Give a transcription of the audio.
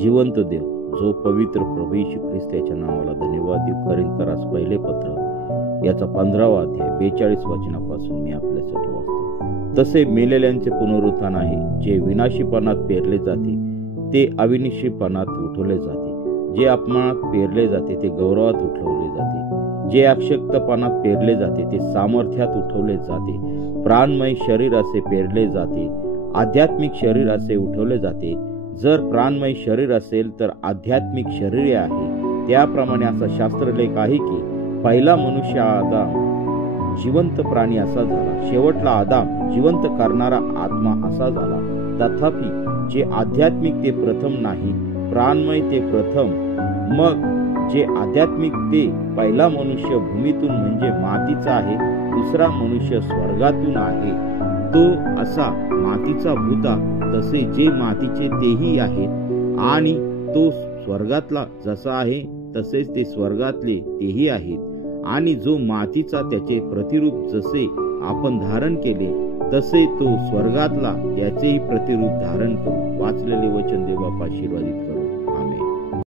जिवंत देव, जो पवित्र प्रभू येशू ख्रिस्त याच्या नावाला धन्यवाद देऊ. करिंथरास पहिले पत्र याचा 15वा अध्याय 42 वचनापासून मी आपल्यासाठी वाचतो. तसे मेलेल्यांचे पुनरुत्थान आहे. जे विनाशीपणात पेरले जाते ते अविनाशीपणात उठवले जाते. जे अपमानात पेरले जाते ते गौरवात उठवले जाते. जे अशक्तपणात पेरले जाते ते सामर्थ्यात उठवले जाते. प्राणमय शरीर असे पेरले जाते, आध्यात्मिक शरीर असे उठवले जाते. जर प्राणमय शरीर असेल तर आध्यात्मिक शरीर आहे. त्याप्रमाणे असा शास्त्रलेख आहे की पहिला मनुष्य आदाम जिवंत प्राणी असा झाला, शेवटला आदाम जिवंत करणारा आत्मा असा झाला. तथापि जे आध्यात्मिक ते प्रथम नाही, प्राणमय ते प्रथम, मग जे आध्यात्मिक ते पहिला मनुष्य भूमीतून म्हणजे मातीचा आहे, दुसरा मनुष्य स्वर्गातून आहे. तो असा मातीचा होता, तसे जे मातीचे तेही आहेत, आणि तो स्वर्गातला जसा आहे तसेच ते स्वर्गातले तेही आहेत. आणि जो मातीचा त्याचे प्रतिरूप जसे आपण धारण केले तसे तो स्वर्गातला त्याचेही प्रतिरूप धारण करू. वाचलेले वचन देव बाप आशीर्वादित करू.